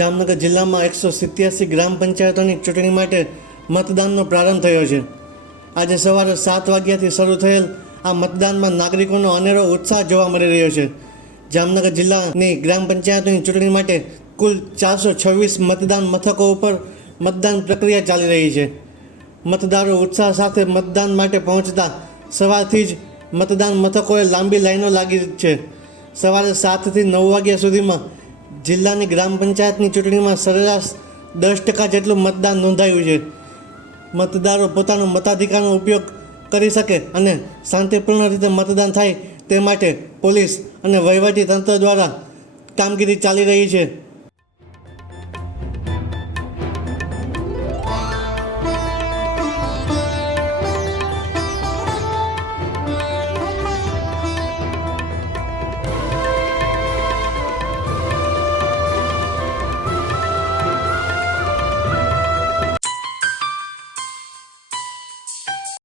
જામનગર જિલ્લામાં 187 ગ્રામ પંચાયતોની ચૂંટણી માટે મતદાનનો પ્રારંભ થયો છે. આજે સવારે 7 વાગ્યાથી શરૂ થયેલ આ મતદાનમાં નાગરિકોનો અનેરો ઉત્સાહ જોવા મળી રહ્યો છે. જામનગર જિલ્લાની ગ્રામ પંચાયતોની ચૂંટણી માટે કુલ 426 મતદાન મથકો ઉપર મતદાન પ્રક્રિયા ચાલી રહી છે. મતદારો ઉત્સાહ સાથે મતદાન માટે પહોંચતા સવારથી જ મતદાન મથકોએ લાંબી લાઈનો લાગી છે. સવારે 7 થી 9 વાગ્યા સુધીમાં જિલ્લાની ગ્રામ પંચાયતની ચૂંટણીમાં સરેરાશ 10% જેટલું મતદાન નોંધાયું છે. મતદારો પોતાનો મતાધિકારનો ઉપયોગ કરી શકે અને શાંતિપૂર્ણ રીતે મતદાન થાય તે માટે પોલીસ અને વહીવટી તંત્ર દ્વારા કામગીરી ચાલી રહી છે.